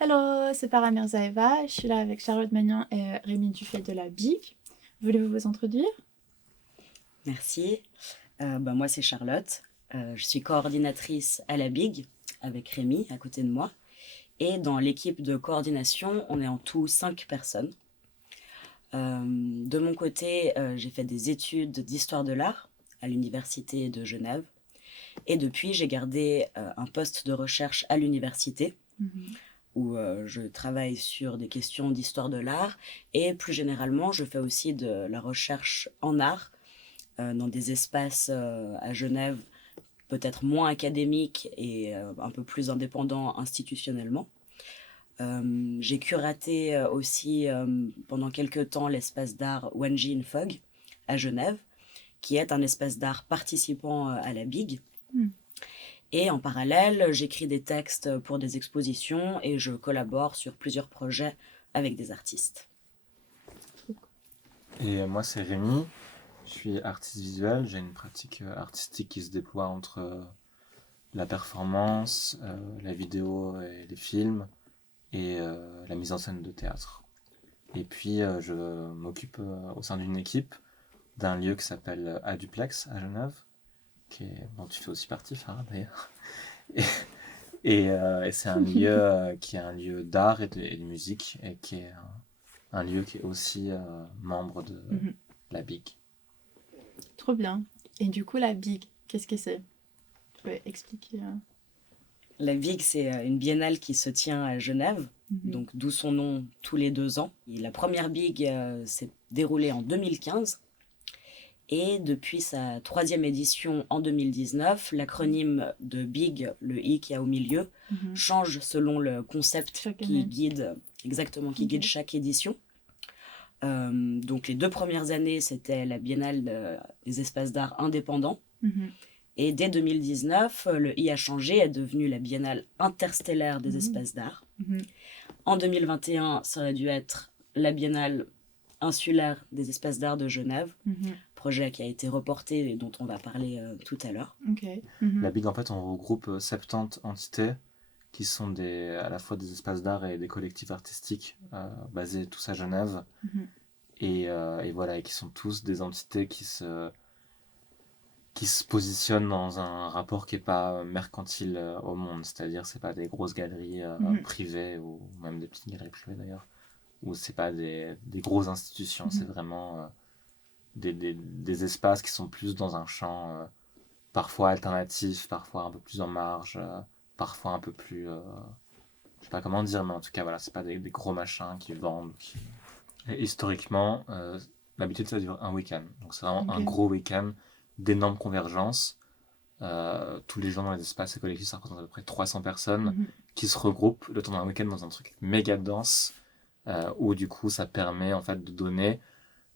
Hello, c'est Farah Mirzaeva. Je suis là avec Charlotte Magnan et Rémi Dufay de la BIC. Voulez-vous vous introduire? Merci. Moi, c'est Charlotte. Je suis coordinatrice à la BIG avec Rémi à côté de moi. Et dans l'équipe de coordination, on est en tout 5 personnes. De mon côté, j'ai fait des études d'histoire de l'art à l'université de Genève. Et depuis, j'ai gardé un poste de recherche à l'université où je travaille sur des questions d'histoire de l'art. Et plus généralement, je fais aussi de la recherche en art dans des espaces à Genève peut-être moins académiques et un peu plus indépendants institutionnellement. J'ai curaté aussi pendant quelques temps l'espace d'art Wenji in Fog à Genève, qui est un espace d'art participant à la BIG. Et en parallèle, j'écris des textes pour des expositions et je collabore sur plusieurs projets avec des artistes. Et moi, c'est Rémi. Je suis artiste visuel. J'ai une pratique artistique qui se déploie entre la performance, la vidéo et les films, et la mise en scène de théâtre. Et puis, je m'occupe au sein d'une équipe d'un lieu qui s'appelle Aduplex à Genève, dont tu fais aussi partie, Farah, d'ailleurs. Et, et c'est un lieu qui est un lieu d'art et de musique, et qui est un lieu qui est aussi membre de la BIC. Trop bien. Et du coup, la BIG, qu'est-ce que c'est? Tu peux expliquer? La BIG, c'est une biennale qui se tient à Genève, donc d'où son nom tous les 2 ans. Et la première BIG s'est déroulée en 2015. Et depuis sa 3e édition en 2019, l'acronyme de BIG, le I qui a au milieu, change selon le concept qui guide chaque édition. Donc les 2 premières années, c'était la biennale des espaces d'art indépendants. Et dès 2019, le I a changé, est devenu la biennale interstellaire des espaces d'art. En 2021, ça aurait dû être la biennale insulaire des espaces d'art de Genève, projet qui a été reporté et dont on va parler tout à l'heure. La BIG, en fait, on regroupe 70 entités qui sont à la fois des espaces d'art et des collectifs artistiques basés tous à Genève. Et voilà, et qui sont tous des entités qui se positionnent dans un rapport qui n'est pas mercantile au monde. C'est-à-dire, c'est pas des grosses galeries privées, ou même des petites galeries privées d'ailleurs, ou c'est pas des grosses institutions. C'est vraiment des espaces qui sont plus dans un champ parfois alternatif, parfois un peu plus en marge, parfois un peu plus... je sais pas comment dire, mais en tout cas, voilà, c'est pas des gros machins qui vendent. Et historiquement, l'habitude, ça dure un week-end. Donc c'est vraiment un gros week-end d'énormes convergences. Tous les gens dans les espaces et collectifs, ça représente à peu près 300 personnes qui se regroupent le temps d'un week-end dans un truc méga dense, où du coup, ça permet en fait de donner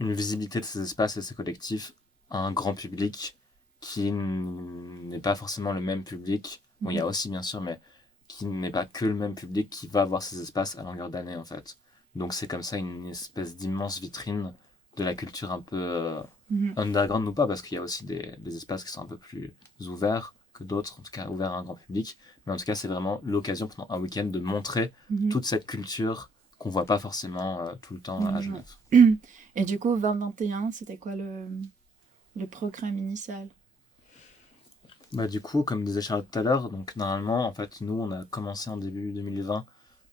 une visibilité de ces espaces et ces collectifs à un grand public qui n'est pas forcément le même public. Bon, il y a aussi bien sûr, mais qui n'est pas que le même public qui va voir ces espaces à longueur d'année en fait. Donc c'est comme ça une espèce d'immense vitrine de la culture un peu underground ou pas, parce qu'il y a aussi des espaces qui sont un peu plus ouverts que d'autres, en tout cas ouverts à un grand public. Mais en tout cas, c'est vraiment l'occasion pendant un week-end de montrer toute cette culture qu'on voit pas forcément tout le temps à Genève. Et du coup, 2021, c'était quoi le programme initial? Du coup, comme disait Charlotte tout à l'heure, donc normalement, en fait, nous, on a commencé en début 2020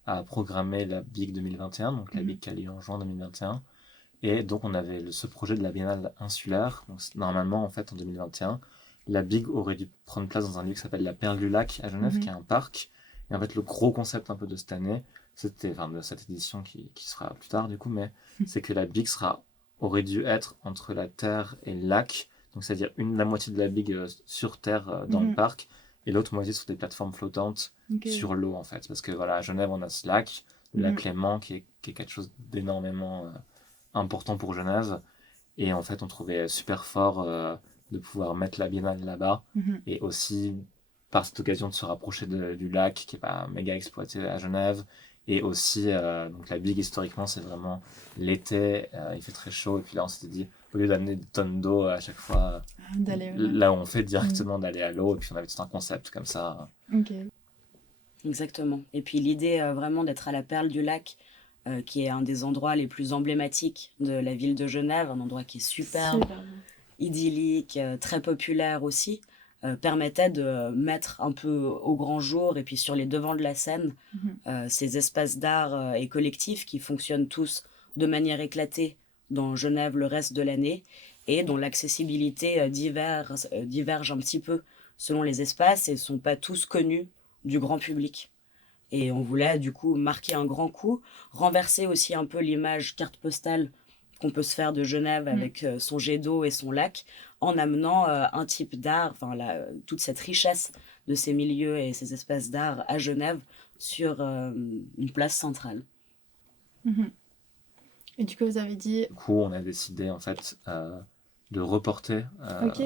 à programmer la BIG 2021, donc la BIG qui a lieu en juin 2021. Et donc, on avait ce projet de la Biennale insulaire. Donc, normalement, en fait, en 2021, la BIG aurait dû prendre place dans un lieu qui s'appelle la Perle du Lac à Genève, qui est un parc. Et en fait, le gros concept un peu de cette année, de cette édition qui sera plus tard, du coup, mais c'est que la BIG aurait dû être entre la terre et le lac. Donc, c'est-à-dire la moitié de la BIG sur terre dans le parc, et l'autre moitié sur des plateformes flottantes sur l'eau, en fait. Parce que voilà, à Genève, on a ce lac, le lac Léman, qui est quelque chose d'énormément important pour Genève. Et en fait, on trouvait super fort de pouvoir mettre la biennale là-bas, et aussi par cette occasion de se rapprocher du lac qui n'est pas méga exploité à Genève. Et aussi, donc la BIG historiquement, c'est vraiment l'été, il fait très chaud. Et puis là, on s'était dit, au lieu d'amener des tonnes d'eau à chaque fois, là où on fait directement d'aller à l'eau. Et puis on avait tout un concept comme ça. Exactement. Et puis l'idée vraiment d'être à la Perle du Lac, qui est un des endroits les plus emblématiques de la ville de Genève, un endroit qui est superbe, Super. idyllique, très populaire aussi, permettait de mettre un peu au grand jour et puis sur les devants de la scène ces espaces d'art et collectifs qui fonctionnent tous de manière éclatée dans Genève le reste de l'année et dont l'accessibilité diverge un petit peu selon les espaces et ne sont pas tous connus du grand public. Et on voulait du coup marquer un grand coup, renverser aussi un peu l'image carte postale qu'on peut se faire de Genève avec son jet d'eau et son lac, en amenant un type d'art, toute cette richesse de ces milieux et ces espaces d'art à Genève sur une place centrale. Mhm. Et du coup, vous avez dit... Du coup, on a décidé en fait de reporter Ok.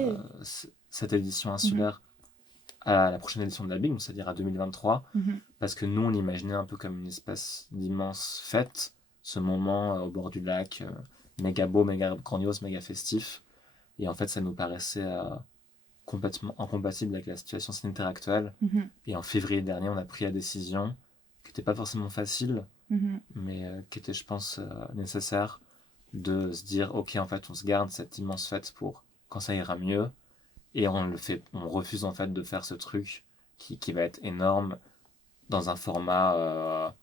cette édition insulaire à la prochaine édition de la BIG, donc c'est-à-dire à 2023, parce que nous, on l'imaginait un peu comme une espèce d'immense fête, ce moment au bord du lac, méga beau, méga grandiose, méga festif. Et en fait, ça nous paraissait complètement incompatible avec la situation sanitaire actuelle. Et en février dernier, on a pris la décision, qui n'était pas forcément facile, mais qui était, je pense, nécessaire, de se dire, ok, en fait, on se garde cette immense fête pour quand ça ira mieux. Et on refuse en fait de faire ce truc qui va être énorme dans un format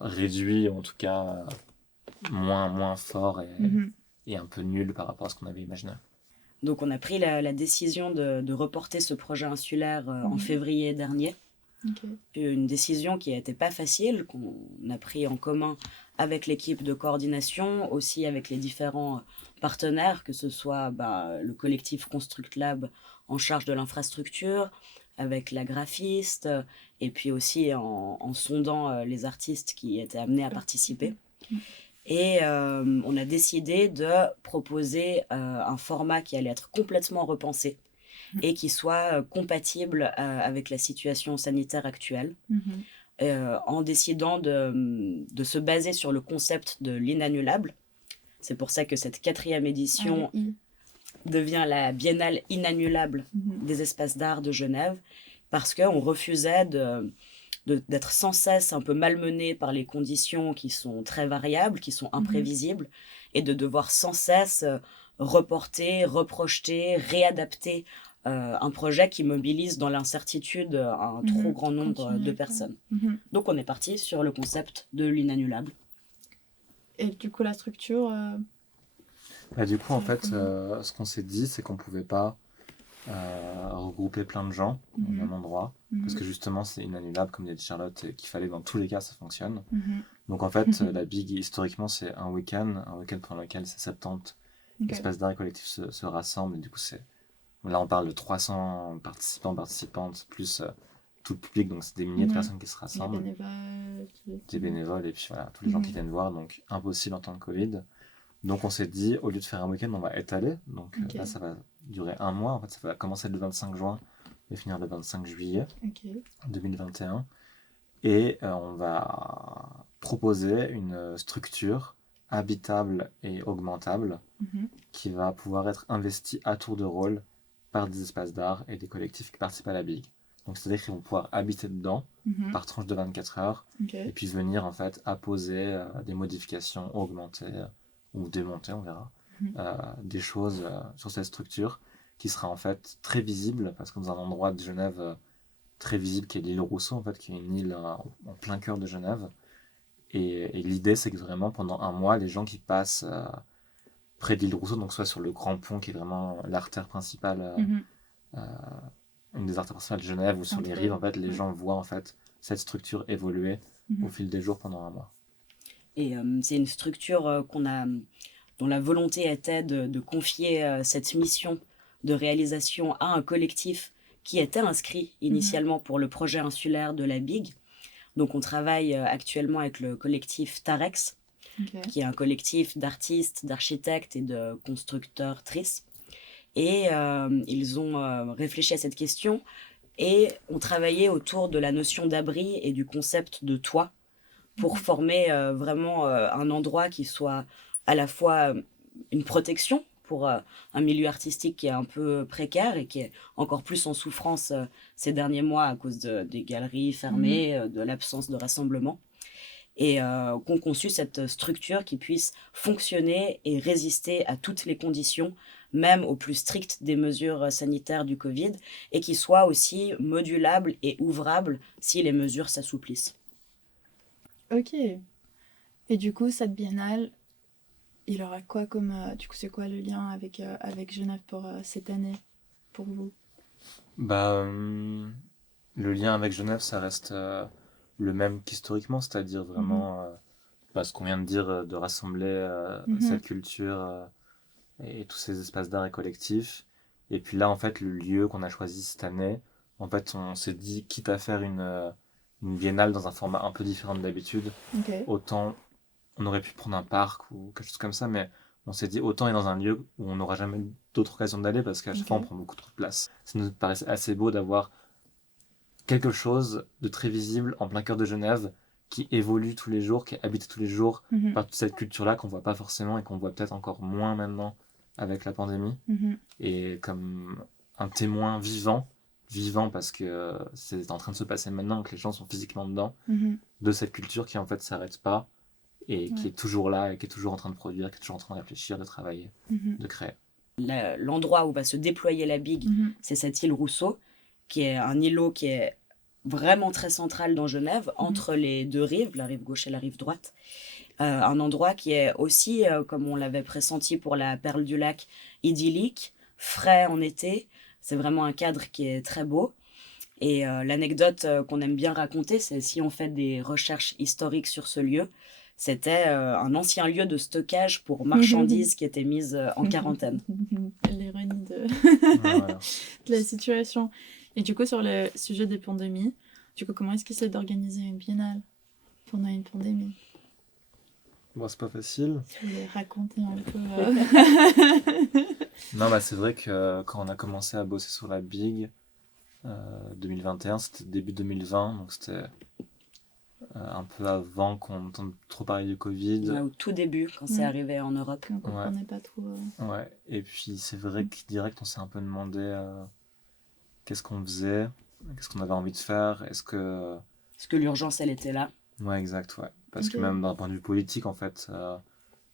réduit, en tout cas moins fort et un peu nul par rapport à ce qu'on avait imaginé. Donc on a pris la décision de reporter ce projet insulaire en février dernier. Une décision qui n'était pas facile, qu'on a pris en commun avec l'équipe de coordination, aussi avec les différents partenaires, que ce soit le collectif Construct Lab en charge de l'infrastructure, avec la graphiste, et puis aussi en sondant les artistes qui étaient amenés à participer. Et on a décidé de proposer un format qui allait être complètement repensé et qui soit compatible avec la situation sanitaire actuelle, en décidant de se baser sur le concept de l'inannulable. C'est pour ça que cette 4e édition devient la Biennale inannulable des espaces d'art de Genève, parce qu'on refusait d'être sans cesse un peu malmené par les conditions qui sont très variables, qui sont imprévisibles, et de devoir sans cesse reporter, reprojeter, réadapter un projet qui mobilise dans l'incertitude un trop grand nombre de personnes. Donc on est parti sur le concept de l'inannulable. Et du coup, la structure... Du coup, en fait, ce qu'on s'est dit, c'est qu'on ne pouvait pas regrouper plein de gens au même endroit, parce que justement, c'est inannulable, comme l'a dit Charlotte, et qu'il fallait dans tous les cas, ça fonctionne. Donc en fait, la BIG, historiquement, c'est un week-end pendant lequel ces 70 espaces d'art et collectifs se rassemblent, et du coup, là, on parle de 300 participants, participantes, plus tout le public, donc c'est des milliers de personnes qui se rassemblent. Des bénévoles, et puis voilà, tous les gens qui viennent voir, donc impossible en temps de Covid. Donc on s'est dit, au lieu de faire un week-end, on va étaler. Donc là, ça va durer un mois. En fait, ça va commencer le 25 juin et finir le 25 juillet 2021. Et on va proposer une structure habitable et augmentable qui va pouvoir être investie à tour de rôle par des espaces d'art et des collectifs qui participent à la BIG. Donc c'est-à-dire qu'ils vont pouvoir habiter dedans par tranche de 24 heures et puis venir en fait apposer des modifications, augmenter ou démonter, on verra, des choses sur cette structure qui sera en fait très visible parce que dans un endroit de Genève très visible qui est l'île Rousseau en fait, qui est une île en plein cœur de Genève. Et l'idée c'est que vraiment pendant un mois, les gens qui passent près de l'île Rousseau, donc soit sur le Grand Pont qui est vraiment l'artère principale, une des artères principales de Genève, ou sur les rives, en fait, les gens voient en fait cette structure évoluer au fil des jours pendant un mois. Et c'est une structure dont la volonté était de confier cette mission de réalisation à un collectif qui était inscrit initialement pour le projet insulaire de la BIG. Donc on travaille actuellement avec le collectif Tarex, qui est un collectif d'artistes, d'architectes et de constructeurs-trices. Et ils ont réfléchi à cette question et ont travaillé autour de la notion d'abri et du concept de toit pour former vraiment un endroit qui soit à la fois une protection pour un milieu artistique qui est un peu précaire et qui est encore plus en souffrance ces derniers mois à cause des galeries fermées, de l'absence de rassemblement. Et qu'ont conçu cette structure qui puisse fonctionner et résister à toutes les conditions, même aux plus strictes des mesures sanitaires du Covid, et qui soit aussi modulable et ouvrable si les mesures s'assouplissent. Ok. Et du coup, cette biennale, il aura quoi comme... du coup, c'est quoi le lien avec Genève pour cette année, pour vous? Le lien avec Genève, ça reste le même qu'historiquement, c'est-à-dire vraiment ce qu'on vient de dire, de rassembler cette culture et tous ces espaces d'art et collectifs. Et puis là, en fait, le lieu qu'on a choisi cette année, en fait, on s'est dit, quitte à faire une biennale dans un format un peu différent de d'habitude, autant on aurait pu prendre un parc ou quelque chose comme ça, mais on s'est dit autant être dans un lieu où on n'aura jamais d'autre occasion d'aller parce qu'à chaque fois on prend beaucoup trop de place. Ça nous paraissait assez beau d'avoir quelque chose de très visible en plein cœur de Genève qui évolue tous les jours, qui est habité tous les jours par toute cette culture-là qu'on voit pas forcément et qu'on voit peut-être encore moins maintenant avec la pandémie. Et comme un témoin vivant parce que c'est en train de se passer maintenant, que les gens sont physiquement dedans, de cette culture qui en fait s'arrête pas et qui est toujours là et qui est toujours en train de produire, qui est toujours en train de réfléchir, de travailler, de créer. L'endroit où va se déployer la Big, c'est cette île Rousseau, qui est un îlot qui est vraiment très central dans Genève, entre les deux rives, la rive gauche et la rive droite. Un endroit qui est aussi, comme on l'avait pressenti pour la Perle du Lac, idyllique, frais en été. C'est vraiment un cadre qui est très beau. Et l'anecdote qu'on aime bien raconter, c'est si on fait des recherches historiques sur ce lieu, c'était un ancien lieu de stockage pour marchandises qui étaient mises en quarantaine. L'ironie de la situation. Et du coup, sur le sujet des pandémies, comment est-ce qu'ils essaient d'organiser une biennale pendant une pandémie? Bon, c'est pas facile. Si vous voulez raconter un peu... Non, c'est vrai que quand on a commencé à bosser sur la Big, 2021, c'était début 2020, donc c'était un peu avant qu'on entende trop parler du Covid. Au tout début, quand c'est arrivé en Europe. On comprenait pas trop... Ouais, et puis c'est vrai que direct, on s'est un peu demandé qu'est-ce qu'on faisait, qu'est-ce qu'on avait envie de faire, est-ce que l'urgence, elle était là? Ouais, exact, ouais. Parce que même d'un point de vue politique, en fait,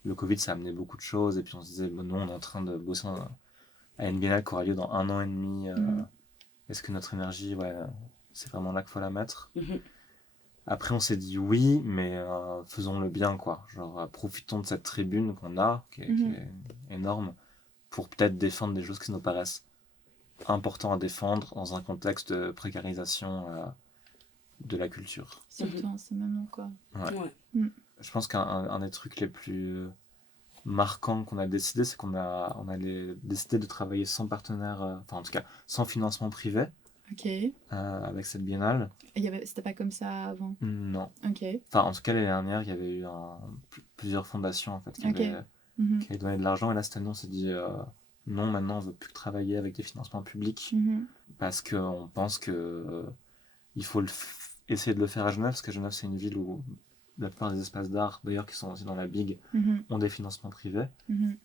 le Covid, ça a amené beaucoup de choses, et puis on se disait, nous, on est en train de bosser à une biennale qui aura lieu dans 1 an et demi. Est-ce que notre énergie, c'est vraiment là qu'il faut la mettre? Après, on s'est dit oui, mais faisons-le bien, quoi. Genre, profitons de cette tribune qu'on a, qui est énorme, pour peut-être défendre des choses qui nous paraissent importantes à défendre dans un contexte de précarisation de la culture. Surtout en ce moment, quoi. Ouais. Je pense qu'un des trucs les plus marquants qu'on a décidé, c'est qu'on a décidé de travailler sans partenaire, enfin en tout cas sans financement privé. Avec cette biennale. C'était pas comme ça avant? Non. Enfin, en tout cas, l'année dernière, il y avait eu plusieurs fondations en fait, qui avaient donné de l'argent. Et là, cette année, on s'est dit non, maintenant, on veut plus travailler avec des financements publics parce qu'on pense que il faut essayer de le faire à Genève, parce que Genève, c'est une ville où la plupart des espaces d'art, d'ailleurs, qui sont aussi dans la Big, ont des financements privés.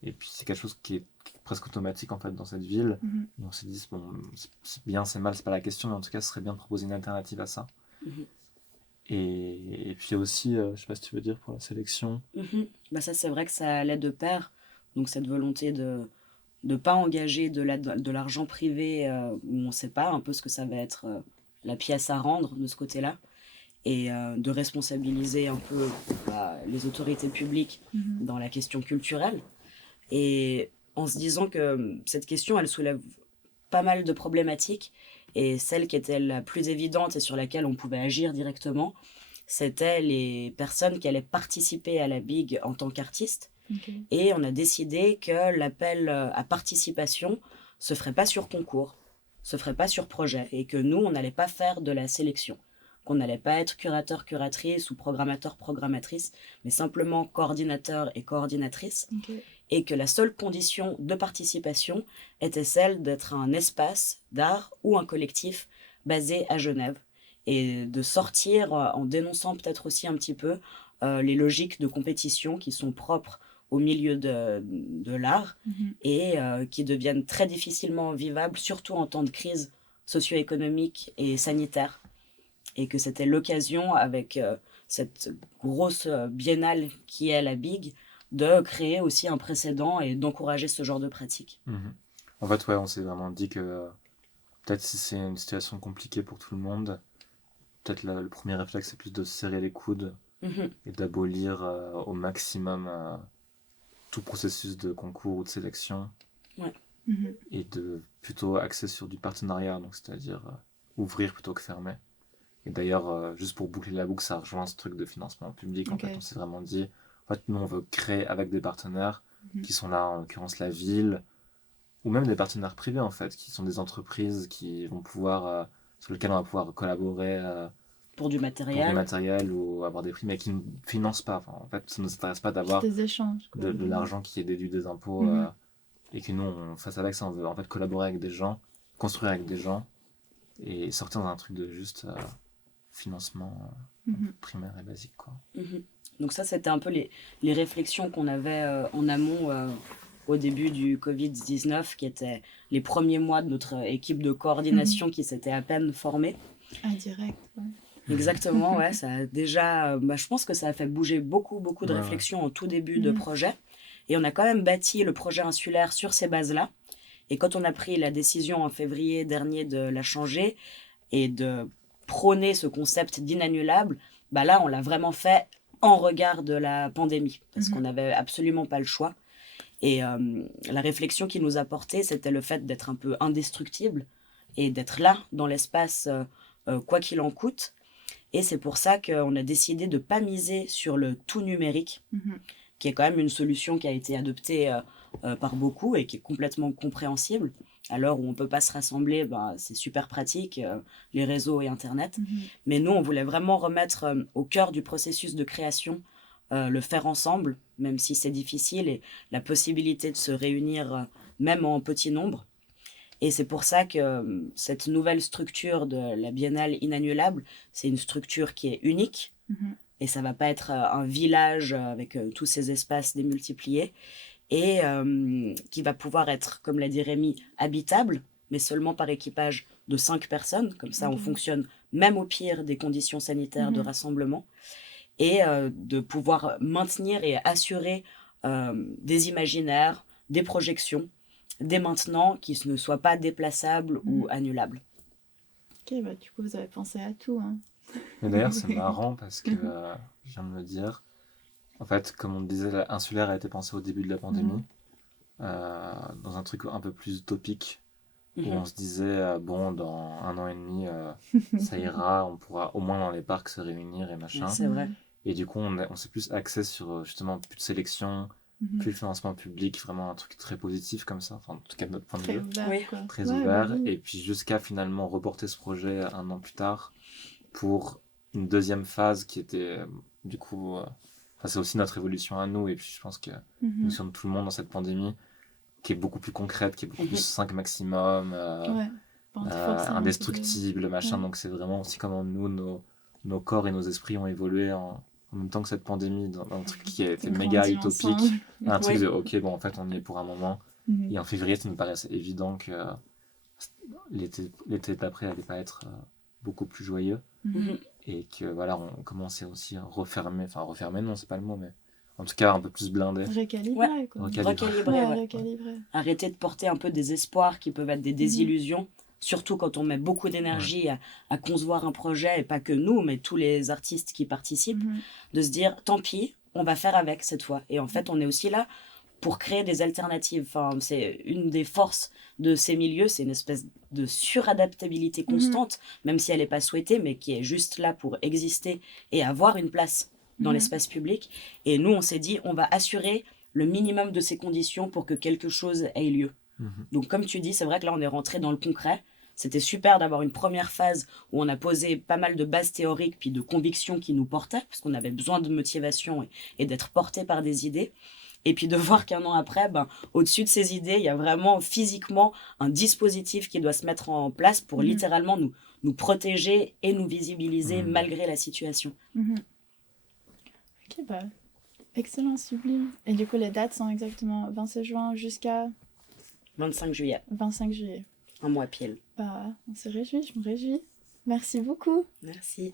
Et puis, c'est quelque chose qui est presque automatique, en fait, dans cette ville. Et on s'est dit, bon, c'est bien, c'est mal, c'est pas la question, mais en tout cas, ce serait bien de proposer une alternative à ça. Et puis aussi, je sais pas si tu veux dire, pour la sélection. Ça, c'est vrai que ça allait de pair. Donc, cette volonté de ne pas engager de l'argent privé où on ne sait pas un peu ce que ça va être la pièce à rendre de ce côté-là. Et de responsabiliser un peu les autorités publiques dans la question culturelle. Et en se disant que cette question, elle soulève pas mal de problématiques. Et celle qui était la plus évidente et sur laquelle on pouvait agir directement, c'était les personnes qui allaient participer à la Big en tant qu'artistes. Et on a décidé que l'appel à participation se ferait pas sur concours, se ferait pas sur projet, et que nous, on n'allait pas faire de la sélection. Qu'on n'allait pas être curateur, curatrice ou programmateur, programmatrice, mais simplement coordinateur et coordinatrice. Et que la seule condition de participation était celle d'être un espace d'art ou un collectif basé à Genève. Et de sortir en dénonçant peut-être aussi un petit peu les logiques de compétition qui sont propres au milieu de l'art et qui deviennent très difficilement vivables, surtout en temps de crise socio-économique et sanitaire. Et que c'était l'occasion, avec cette grosse biennale qui est la Big, de créer aussi un précédent et d'encourager ce genre de pratique. En fait, ouais, on s'est vraiment dit que peut-être si c'est une situation compliquée pour tout le monde, peut-être le premier réflexe c'est plus de serrer les coudes et d'abolir au maximum tout processus de concours ou de sélection et de plutôt axer sur du partenariat, donc c'est-à-dire ouvrir plutôt que fermer. Et d'ailleurs, juste pour boucler la boucle, ça rejoint ce truc de financement public. En fait, on s'est vraiment dit, en fait, nous, on veut créer avec des partenaires qui sont là, en l'occurrence la ville, ou même des partenaires privés, en fait, qui sont des entreprises qui vont pouvoir, sur lesquelles on va pouvoir collaborer pour du matériel ou avoir des prix, mais qui ne financent pas. Enfin, en fait, ça ne nous intéresse pas d'avoir des échanges, de l'argent qui est déduit des impôts et que nous, on fasse avec ça. On veut en fait collaborer avec des gens, construire avec des gens et sortir dans un truc de juste financement primaire et basique, quoi. Donc ça, c'était un peu les réflexions qu'on avait en amont au début du Covid-19, qui étaient les premiers mois de notre équipe de coordination qui s'était à peine formée. Indirect, ouais. Exactement, ouais. Ça a déjà, je pense que ça a fait bouger beaucoup de réflexions au tout début de projet. Et on a quand même bâti le projet insulaire sur ces bases-là. Et quand on a pris la décision en février dernier de la changer et de prôner ce concept d'inannulable, là, on l'a vraiment fait en regard de la pandémie, parce qu'on n'avait absolument pas le choix. Et la réflexion qui nous a porté, c'était le fait d'être un peu indestructible et d'être là, dans l'espace, quoi qu'il en coûte. Et c'est pour ça qu'on a décidé de ne pas miser sur le tout numérique, qui est quand même une solution qui a été adoptée par beaucoup et qui est complètement compréhensible. À l'heure où on ne peut pas se rassembler, c'est super pratique, les réseaux et Internet. Mais nous, on voulait vraiment remettre au cœur du processus de création le faire ensemble, même si c'est difficile, et la possibilité de se réunir même en petit nombre. Et c'est pour ça que cette nouvelle structure de la Biennale Inannulable, c'est une structure qui est unique. Et ça ne va pas être un village avec tous ces espaces démultipliés. Et qui va pouvoir être, comme l'a dit Rémi, habitable, mais seulement par équipage de 5 personnes. Comme ça, on fonctionne même au pire des conditions sanitaires de rassemblement. Et de pouvoir maintenir et assurer des imaginaires, des projections, dès maintenant, qui ne soient pas déplaçables ou annulables. Ok, du coup, vous avez pensé à tout. Hein. Mais d'ailleurs, c'est marrant parce que, je viens de me dire, en fait, comme on disait, l'insulaire a été pensé au début de la pandémie, dans un truc un peu plus utopique, où on se disait, dans 1 an et demi, ça ira, on pourra au moins dans les parcs se réunir et machin. C'est vrai. Et du coup, on s'est plus axé sur justement plus de sélection, plus de financement public, vraiment un truc très positif comme ça, enfin en tout cas de notre point de vue. Très ouvert. Et puis jusqu'à finalement reporter ce projet 1 an plus tard pour une deuxième phase qui était du coup... c'est aussi notre évolution à nous, et puis je pense que l'évolution de tout le monde dans cette pandémie, qui est beaucoup plus concrète, qui est beaucoup plus 5 maximum, indestructible, machin. Donc c'est vraiment aussi comment nous, nos corps et nos esprits ont évolué en même temps que cette pandémie, dans un truc qui a été méga utopique, un truc de ok, en fait on y est pour un moment. Et en février, ça nous paraissait évident que l'été d'après allait pas être beaucoup plus joyeux. Et que voilà, on commençait aussi à refermer non, c'est pas le mot, mais en tout cas un peu plus blindé. Recalibrer. Arrêter de porter un peu des espoirs qui peuvent être des désillusions, surtout quand on met beaucoup d'énergie à concevoir un projet, et pas que nous, mais tous les artistes qui participent, de se dire tant pis, on va faire avec cette fois. Et en fait, on est aussi là pour créer des alternatives. Enfin, c'est une des forces de ces milieux, c'est une espèce de suradaptabilité constante, même si elle n'est pas souhaitée, mais qui est juste là pour exister et avoir une place dans l'espace public. Et nous, on s'est dit, on va assurer le minimum de ces conditions pour que quelque chose ait lieu. Donc, comme tu dis, c'est vrai que là, on est rentré dans le concret. C'était super d'avoir une première phase où on a posé pas mal de bases théoriques puis de convictions qui nous portaient, parce qu'on avait besoin de motivation et d'être porté par des idées. Et puis de voir qu'1 an après, au-dessus de ces idées, il y a vraiment physiquement un dispositif qui doit se mettre en place pour littéralement nous protéger et nous visibiliser malgré la situation. Ok, Excellent, sublime. Et du coup, les dates sont exactement 27 juin jusqu'à 25 juillet, 25 juillet. un mois pile. Bah, on se réjouit, je me réjouis. Merci beaucoup. Merci.